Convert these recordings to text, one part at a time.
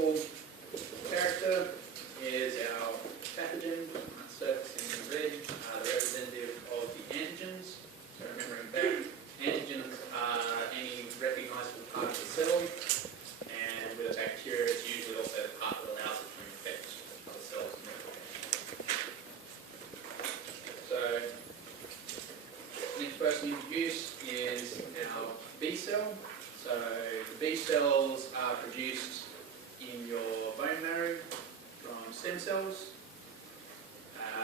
purple character is our pathogen, surface in red, the representative of the antigens. So remembering that antigens are any recognisable part of the cell, and with a bacteria it's usually also the part that allows it to infect other cells. So, next person to introduce is our B cell. So the B cells are produced in your bone marrow from stem cells.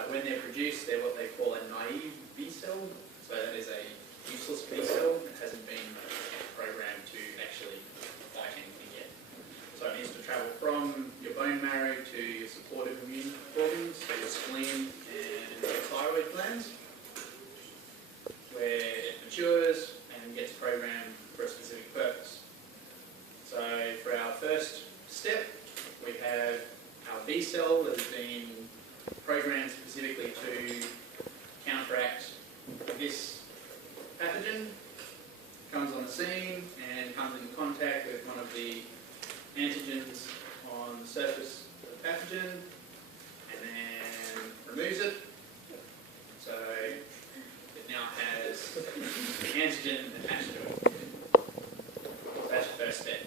When they're produced, they're what they call a naive B cell. So that is a useless B cell that hasn't been programmed to actually fight anything yet. So it needs to travel from your bone marrow to your supportive immune organs, so your spleen and your thyroid glands, where it matures and gets programmed for a specific purpose. So for our first step, we have our B cell that has been programmed specifically to counteract this pathogen, comes on the scene and comes in contact with one of the antigens on the surface of the pathogen and then removes it. So it now has the antigen attached to it. That's the first step.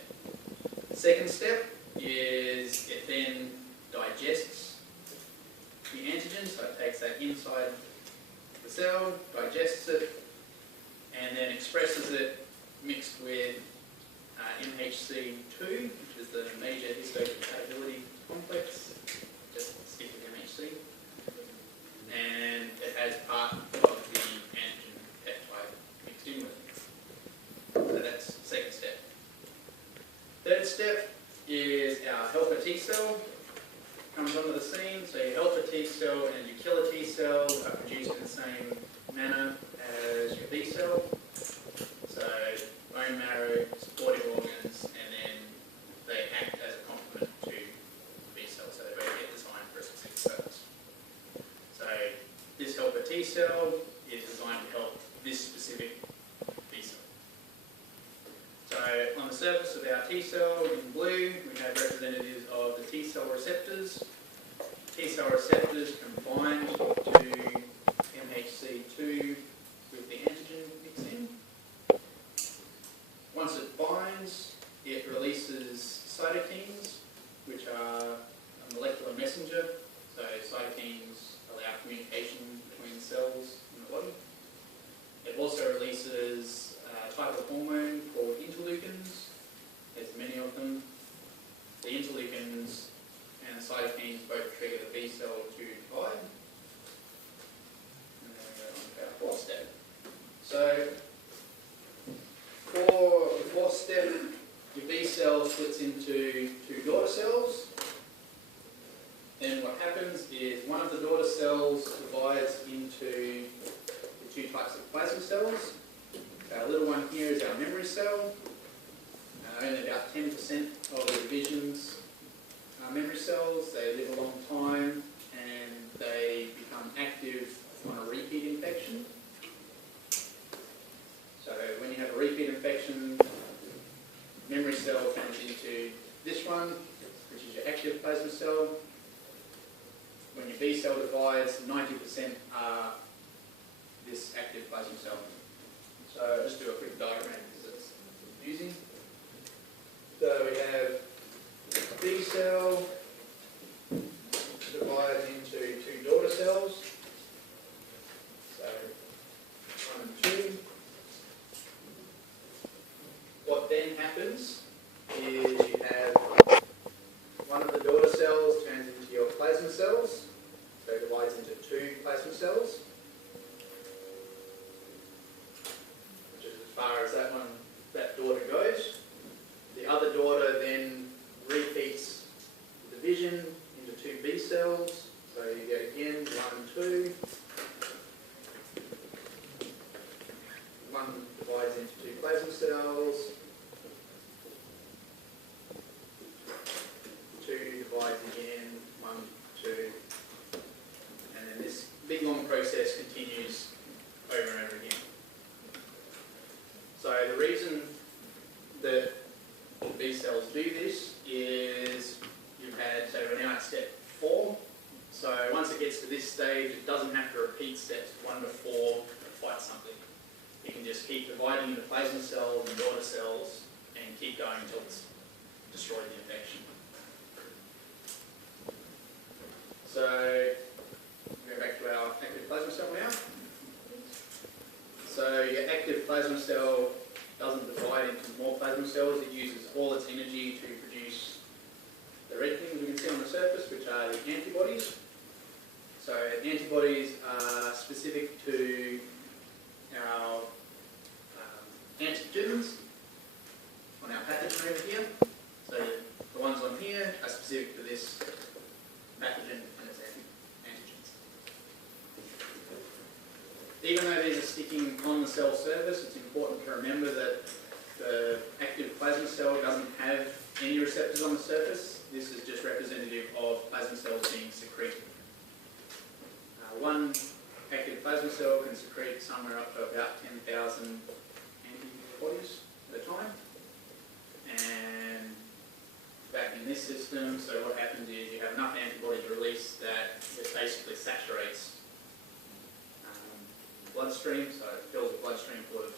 The second step is it then digests the antigen, so it takes that inside the cell, digests it, and then expresses it mixed with MHC2, which is the major histocompatibility complex, just stick with MHC, and it has part of the antigen peptide mixed in with it. So that's the second step. Third step is our helper T cell. Comes onto the scene, so your helper T cell and your killer T cell are produced in the same manner as your B cell. So bone marrow, supporting organs, and then they act as a complement to B cell, so they both get designed for a specific purpose. So this helper T cell is designed to help this specific B cell. So on the surface of our T cell in blue, we have representatives of the T cell receptors. T cell receptors can bind to MHC2 with the antigen mixed in. Once it binds, it releases cytokines, which are a molecular messenger. So cytokines allow communication between cells in the body. It also releases a type of hormone called interleukins. There's many of them. The interleukins and the cytokines both trigger the B cell to divide. And then we go on to our fourth step. So for the fourth step, your B cell splits into two daughter cells. Then what happens is one of the daughter cells divides into the two types of plasma cells. Our little one here is our memory cell. Only about 10% of the divisions are memory cells. They live a long time and they become active on a repeat infection. So when you have a repeat infection, memory cell turns into this one, which is your active plasma cell. When your B cell divides, 90% are this active plasma cell. So I'll just do a quick diagram because it's confusing. So we have B cell divides into two daughter cells. So 1 and 2. What then happens is you have one of the daughter cells turns into your plasma cells. So it divides into two plasma cells, which is as far as that daughter goes. The other daughter then stage, it doesn't have to repeat steps 1 to 4 to fight something. You can just keep dividing into plasma cells and daughter cells and keep going until it's destroyed the infection. So, go back to our active plasma cell now. So your active plasma cell doesn't divide into more plasma cells, it uses all its energy to produce the red things we can see on the surface, which are the antibodies. So antibodies are specific to our antigens on our pathogen over here. So the ones on here are specific to this pathogen and its antigens. Even though these are sticking on the cell surface, it's important to remember that the active plasma cell doesn't have any receptors on the surface. This is just representative of plasma cells being secreted. One active plasma cell can secrete somewhere up to about 10,000 antibodies at a time. And back in this system, so what happens is you have enough antibodies released that it basically saturates the bloodstream, so it fills the bloodstream full of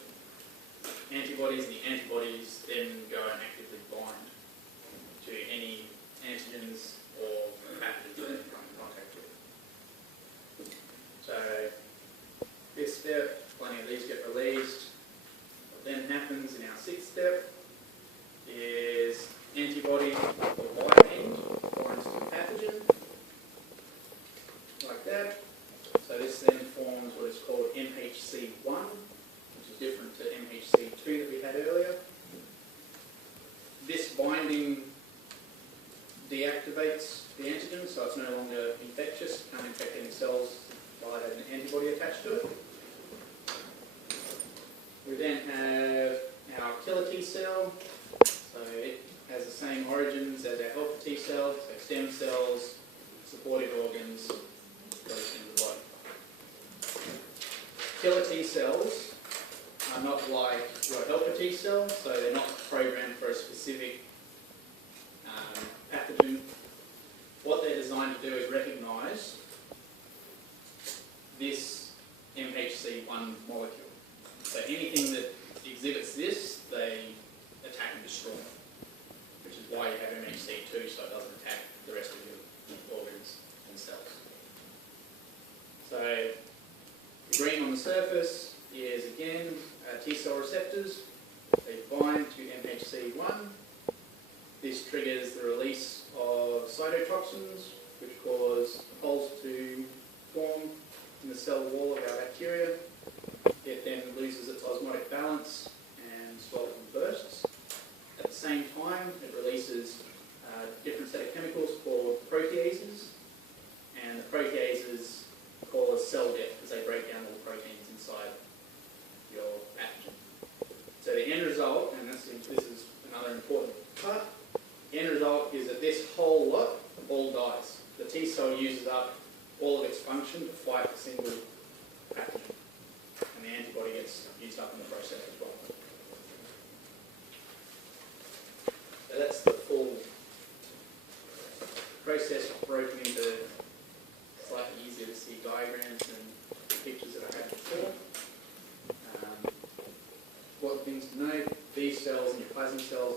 antibodies. The antibodies then go and actively bind to any antigens or pathogens that they come in contact with. So this step, plenty of these get released. What then happens in our 6th step is antibodies will bind into the pathogen, like that. So this then forms what is called MHC1, which is different to MHC2 that we had earlier. This binding deactivates the antigen, so it's no longer infectious, can't infect any cells by an antibody attached to it. We then have our killer T cell, so it has the same origins as our helper T cell, so stem cells, supportive organs, goes into the body. Killer T cells are not like your helper T cell, so they're not programmed for a specific pathogen. What they're designed to do is recognise this MHC1 molecule. So anything that exhibits this, they attack and destroy, which is why you have MHC2, so it doesn't attack the rest of your organs and cells. So the green on the surface is again T cell receptors. They bind to MHC1. This triggers the release of cytotoxins, which cause holes to form in the cell wall of our bacteria. It then loses its osmotic balance and swells and bursts. At the same time, it releases a different set of chemicals called proteases, and the proteases cause cell death because they break down all the proteins inside your pathogen. So the end result, and this is another important part, the end result is that this whole lot all dies. The T cell uses up all of its function to fight a single pathogen, and the antibody gets used up in the process as well. So that's the full process broken into slightly easier to see diagrams and pictures that I had before. Important things to note, these cells and your plasma cells